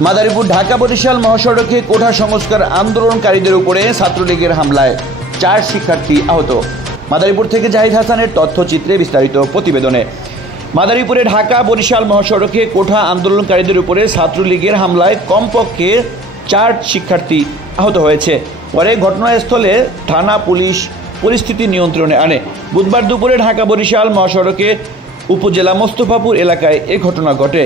মাদারীপুর ঢাকা বরিশাল মহাসড়কে কোঠা সংস্কার আন্দোলনকারীদের উপরে ছাত্রলীগের হামলায় 4 শিক্ষার্থী আহত। মাদারীপুর থেকে জাহিদ হাসানের তথ্যচিত্রে বিস্তারিত প্রতিবেদনে। মাদারীপুরে ঢাকা বরিশাল মহাসড়কে কোঠা আন্দোলনকারীদের উপরে ছাত্রলীগের হামলায় কমপক্ষে 4 শিক্ষার্থী আহত হয়েছে। পরে ঘটনাস্থলে থানা পুলিশ পরিস্থিতি নিয়ন্ত্রণে আনে। বুধবার দুপুরে ঢাকা বরিশাল মহাসড়কে উপজেলা মোস্তফাপুর এলাকায় এ ঘটনা ঘটে।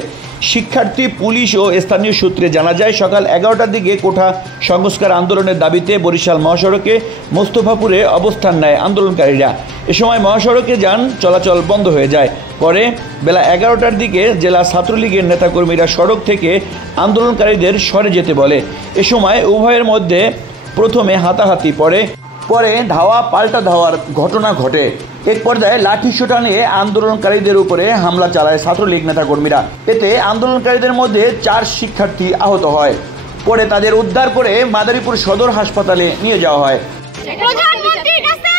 শিক্ষার্থী, পুলিশ ও স্থানীয় সূত্রে জানা যায়, সকাল 11টার দিকে কোঠা সংস্কার আন্দোলনের দাবিতে বরিশাল মহাসড়কে মোস্তফাপুরে অবস্থান নেয় আন্দোলনকারীরা। এ সময় মহাসড়কে যান চলাচল বন্ধ হয়ে যায়। পরে বেলা 11টার দিকে জেলা ছাত্রলীগের নেতাকর্মীরা সড়ক থেকে আন্দোলনকারীদের সরে যেতে বলে। এ সময় উভয়ের মধ্যে প্রথমে হাতাহাতি পরে ধাওয়া পাল্টা ধাওয়ার ঘটনা ঘটে। এক পর্যায়ে লাঠিসোঁটা নিয়ে আন্দোলনকারীদের উপরে হামলা চালায় ছাত্রলীগ নেতাকর্মীরা। এতে আন্দোলনকারীদের মধ্যে 4 শিক্ষার্থী আহত হয়। পরে তাদের উদ্ধার করে মাদারীপুর সদর হাসপাতালে নিয়ে যাওয়া হয়। প্রধানমন্ত্রীর কাছে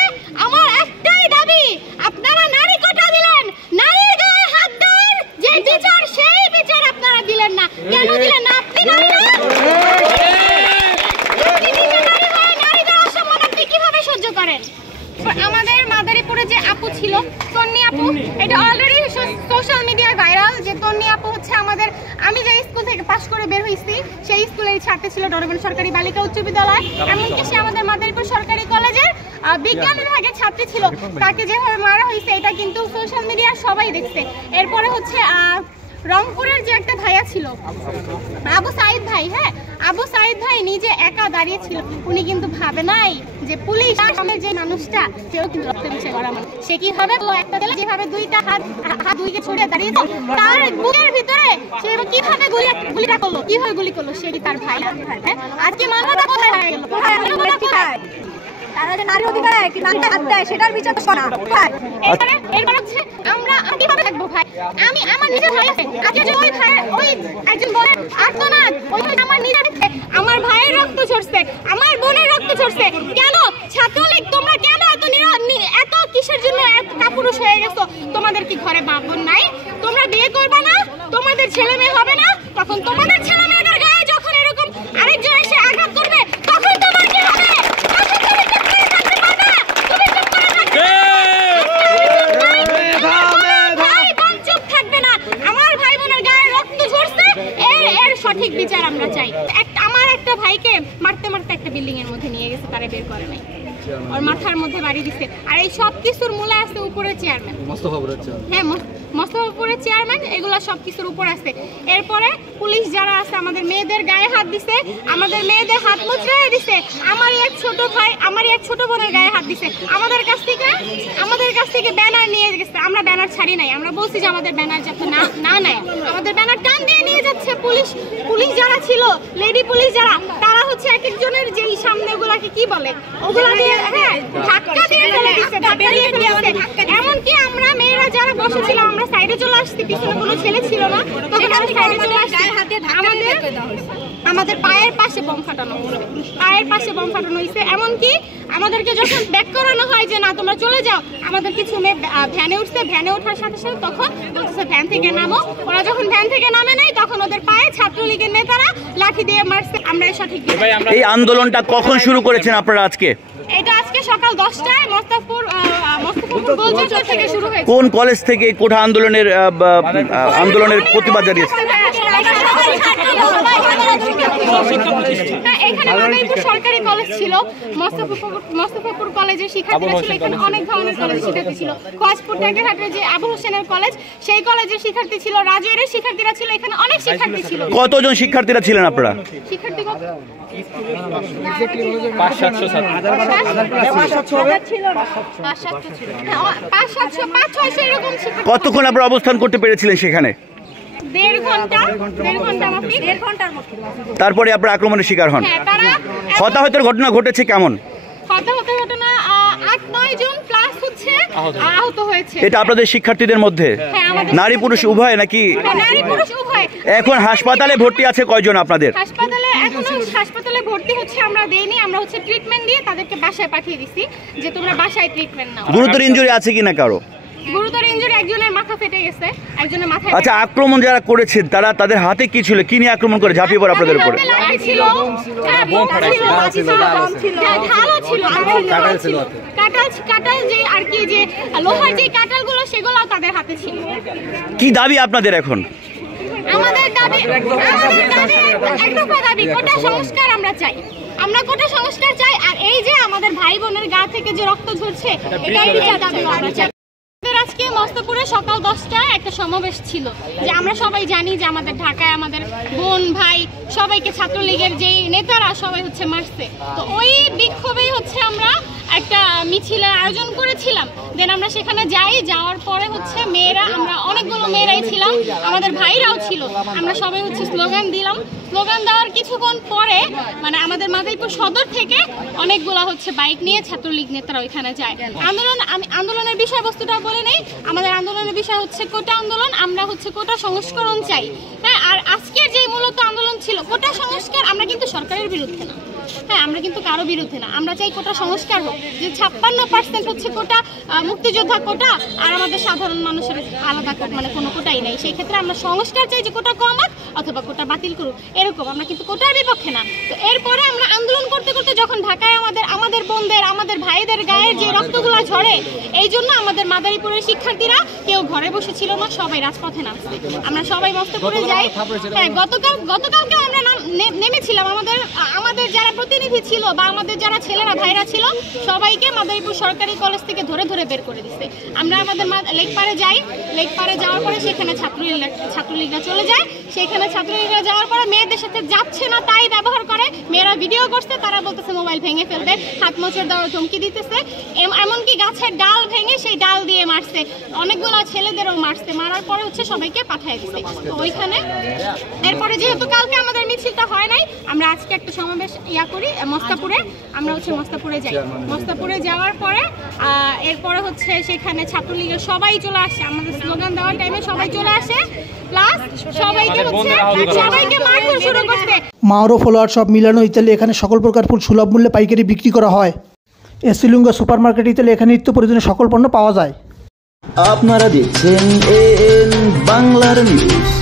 আমার একটাই দাবি, আপনারা নারী কোটা দিলেন, নারীর গায়ে হাত দেন, যে বিচার সেই বিচার আপনারা দিলেন না। কেন দিলেন না? আপনি নারী না, কিভাবে সহ্য করেন? আমাদের মাদারীপুরে যে আপু ছিল, তন্নি আপু, এটা অলরেডি সোশ্যাল মিডিয়ায় ভাইরাল যে তন্নি আপু হচ্ছে আমাদের, আমি যে স্কুল থেকে পাশ করে বের হয়েছি সেই স্কুলের ছাত্রী ছিল, ডরবেন সরকারি বালিকা উচ্চ বিদ্যালয়। এমনকি সে আমাদের মাদারীপুর সরকারি কলেজের বিজ্ঞান বিভাগের ছাত্রী ছিল। তাকে যেভাবে মারা হয়েছে এটা কিন্তু সোশ্যাল মিডিয়া সবাই দেখছে। এরপরে হচ্ছে রংপুরের যে একটা ভাইয়া ছিল, আবু সাইদ ভাই, হ্যাঁ, আবু সাইদ ভাই নিজে একা দাঁড়িয়েছিল। উনি কিন্তু ভাবে নাই যে পুলিশ আমাদের যে মানুষটা সেও কিন্তু রক্ত মিশে করা মানুষ। সে কি হবে, একটা দিলে যেভাবে দুইটা হাত দুইকে ছড়িয়ে দাঁড়িয়েছে, তার বুকের ভিতরে সে কিভাবে গুলিটা করলো, কিভাবে গুলি করলো, সে কি তার ভাই? হ্যাঁ, আজকে মানবতা কোথায় হয়ে গেল? তারা যে নারী অধিকার কি মানতে হাত দেয় সেটার বিচার তো না। এরপর হচ্ছে আমরা কিভাবে থাকবো ভাই? আমি আমার নিজের ভাই আছে, আজকে যে ওই ভাই, ওই একজন বলে আর্তনাদ, ওই আমার নিজের, আমার ভাইয়ের রক্ত ঝরছে, আমার বোনের রক্ত ঝরছে। কেন ছাত্রলীগ তোমরা কেন এত কিসের জন্য কাপুরুষ হয়ে গেছো? তোমাদের কি ঘরে মা বোন নাই? তোমরা বিয়ে করবে না? তোমাদের ছেলে মেয়ে হবে না? তখন তোমাদের ছেলে মেয়েদের গায়ে যখন এরকম আরেকজন এসে আঘাত করবে তখন তোমার কি হবে? সঠিক বিচার আমরা চাই। আমার একটা ভাইকে মারতে মারতে একটা বিল্ডিং এর মধ্যে নিয়ে গেছে, তারা বের করে নাই, ওর মাথার মধ্যে বাড়ি দিচ্ছে। আর এই সব কিছুর মূলে আছে উপরে চেয়ারম্যান, হ্যাঁ, মোস্তফাপুরের চেয়ারম্যান, এগুলা সব কিছুর উপর আছে। এরপরে পুলিশ যারা আছে আমাদের মেয়েদের গায়ে হাত দিছে, আমাদের মেয়েদের হাত মুচড়ে দিছে, আমারই এক ছোট ভাই, আমারই এক ছোট বোনের গায়ে হাত দিছে। আমাদের কাছ থেকে ব্যানার নিয়ে গেছে। আমরা ব্যানার ছাড়ি নাই, আমরা বলছি যে আমাদের ব্যানার যাতে না নেয়। আমাদের ব্যানার টান দিয়ে নিয়ে যাচ্ছে পুলিশ যারা ছিল, লেডি পুলিশ যারা, তারা হচ্ছে এক একজনের যেই সামনে ওগুলাকে কি বলে, ওগুলা দিয়ে, হ্যাঁ, ধাক্কা দিয়ে ফেলে দিচ্ছে, ধাক্কা দিয়ে ফেলে দিচ্ছে। এমনকি আমরা মেয়েরা যারা বসেছিলাম আমরা সাইডে চলে আসছি, পিছনে কোনো ছেলে ছিল না, তখন আমরা সাইডে চলে আসছি। আমাদের পায়ের পাশে বোম ফাটানো হয়েছে। এমনকি আমাদেরকে যখন ব্যাক করানো হয় যে না তোমরা চলে যাও, আমাদের কিছু মেয়ে ভ্যানে উঠছে, ভ্যানে ওঠার সাথে সাথে তখন বলছে ভ্যান থেকে নামো। ওরা যখন ভ্যান থেকে নামে নাই তখন ওদের পায়ে ছাত্রলীগের নেতারা লাঠি দিয়ে মারছে। আমরা সঠিক এই আন্দোলনটা কখন শুরু করেছেন আপনারা? এটা আজকে সকাল 10টায় মোস্তফাপুর গোলচত্বর থেকে শুরু হয়েছে। কোন কলেজ থেকে কোঠা আন্দোলনের প্রতিবাদ জানিয়েছে? এখানে মাদারীপুর সরকারি কলেজ ছিল, মোস্তফাপুর কলেজের শিক্ষার্থীরা ছিল, এখানে অনেক ধরনের কলেজের শিক্ষার্থী ছিল। খোয়াজপুর টেকেরহাটের যে আবু হোসেনের কলেজ, সেই কলেজের শিক্ষার্থী ছিল, রাজুয়ারের শিক্ষার্থীরা ছিল, এখানে অনেক শিক্ষার্থী ছিল। কতজন শিক্ষার্থীরা ছিলেন আপনারা? শিক্ষার্থী কত? 500-700 কতক্ষণ আপনারা অবস্থান করতে পেরেছিলেন সেখানে? 1.5 ঘন্টা। তারপরে আপনারা আক্রমণের শিকার হন। হতাহতের ঘটনা ঘটেছে কেমন? হতাহতের ঘটনা 8-9 জন প্লাস হচ্ছে আহত হয়েছে। এটা আপনাদের শিক্ষার্থীদের মধ্যে নারী পুরুষ উভয় নাকি? নারী পুরুষ উভয়। এখন হাসপাতালে ভর্তি আছে কয়জন আপনাদের? হাসপাতালে ভর্তি হচ্ছে আমরা দেইনি, আমরা হচ্ছে ট্রিটমেন্ট দিয়ে তাদেরকে বাসায় পাঠিয়ে দিছি যে তোমরা বাসায় ট্রিটমেন্ট নাও। গুরুতর ইনজুরি আছে কিনা কারো? গুরুতর ইনজুরি, একজনের মাথা ফেটে গেছে, একজনের মাথায়। আচ্ছা, আক্রমণ যারা করেছে তারা তাদের হাতে কি ছিল, কি নিয়ে আক্রমণ করে ঝাঁপিয়ে পড়ে আপনাদের উপরে? লাঠি ছিল, বোম ছিল, ঢালও ছিল, কাঁটাল যে আর কি যে লোহার যে কাঁটালগুলো সেগুলো তাদের হাতে ছিল। কি দাবি আপনাদের এখন? আমাদের দাবি একদফা দাবি, কোটা সংস্কার আমরা চাই, আমরা কোটা সংস্কার চাই। আর এই যে আমাদের ভাই বোনের গা থেকে যে রক্ত ঝরছে, এটাই দাবি আমরা চাই। আজকে মস্তপুরে সকাল 10টায় একটা সমাবেশ ছিল, যে আমরা সবাই জানি যে আমাদের ঢাকায় আমাদের বোন ভাই সবাইকে ছাত্রলীগের যে নেতারা সবাই হচ্ছে মারছে। তো ওই বিক্ষোভেই হচ্ছে আমরা একটা মিছিলের আয়োজন করেছিলাম। দেন আমরা সেখানে যাওয়ার পরে হচ্ছে মেয়েরা, আমরা অনেকগুলো মেয়েরাই ছিলাম, আমাদের ভাইরাও ছিল, আমরা সবাই হচ্ছে স্লোগান দিলাম। স্লোগান দেওয়ার কিছুক্ষণ পরে মানে আমাদের মাদারীপুর সদর থেকে অনেকগুলো হচ্ছে বাইক নিয়ে ছাত্রলীগ নেতারা ওইখানে যায়। আন্দোলনের বিষয়বস্তুটা বলে নেই, আমাদের আন্দোলনের বিষয় হচ্ছে কোটা আন্দোলন, আমরা হচ্ছে কোটা সংস্করণ চাই। হ্যাঁ, আর আজকের যে মূলত আন্দোলন ছিল কোটা সংস্কার, আমরা কিন্তু সরকারের বিরুদ্ধে না, হ্যাঁ আমরা কিন্তু কারো বিরুদ্ধে না, আমরা চাই কোটা সংস্কার হোক, যে 56% হচ্ছে কোটা মুক্তিযোদ্ধা কোটা আর আমাদের সাধারণ মানুষের আলাদা মানে কোনো কোটাই নেই। সেই ক্ষেত্রে আমরা সংস্কার চাই, যে কোটা কমাক অথবা কোটা বাতিল করুক, এরকম। আমরা কিন্তু কোটার বিপক্ষে না। তো এরপরে আমরা আন্দোলন করতে করতে যখন ঢাকায় আমাদের বোনদের আমাদের ভাইদের গায়ের যে রক্তগুলো ঝরে, এই জন্য আমাদের মাদারীপুরের শিক্ষার্থীরা কেউ ঘরে বসে ছিল না, সবাই রাজপথে নামছে। আমরা সবাই মস্তপুরে যাই। হ্যাঁ, গতকালকে আমরা নেমেছিলাম, আমাদের যারা প্রতিনিধি ছিল বা আমাদের যারা ছেলেরা ভাইরা ছিল সবাইকে মাদারীপুর সরকারি কলেজ থেকে ধরে বের করে দিচ্ছে। আমরা আমাদের লেকপাড়ে যাই, লেকপাড়ে যাওয়ার পরে সেখানে ছাত্রলীগরা চলে যায়। সেখানে ছাত্রলীগরা যাওয়ার পরে মেয়েদের সাথে যাচ্ছে না তাই ব্যবহার করে, মেয়েরা ভিডিও করছে, তারা বলতেছে মোবাইল ভেঙে ফেলবে, হাত মোচড় দেওয়ার ধমকি দিতেছে, এমনকি গাছের ডাল ভেঙে সেই ডাল দিয়ে মারছে, অনেকগুলো ছেলেদেরও মারছে। মারার পরে হচ্ছে সবাইকে পাঠিয়ে দিচ্ছে। তো ওইখানে এরপরে যেহেতু কালকে আমাদের মিছিলটা হয় নাই, আমরা আজকে একটা সমাবেশ করি মস্তাপুরে। আমরা হচ্ছে মস্তাপুরে যাই, মস্তাপুরে যাওয়ার পরে এরপরে হচ্ছে সেখানে ছাত্রলীগের সবাই চলে আসে, আমাদের স্লোগান দেওয়ার টাইমে সবাই চলে আসে, প্লাস সবাইকে মারধর শুরু করতে। মাওরো ফলোয়ার সব মিলানো ইত্যাদি এখানে সকল প্রকার ফুল সুলভ মূল্যে পাইকারি বিক্রি করা হয়। এসিলুঙ্গা সুপার মার্কেট ইত্যাদি এখানে নিত্য প্রয়োজনীয় সকল পণ্য পাওয়া যায়। আপনারা দেখছেন AN বাংলার নিউজ।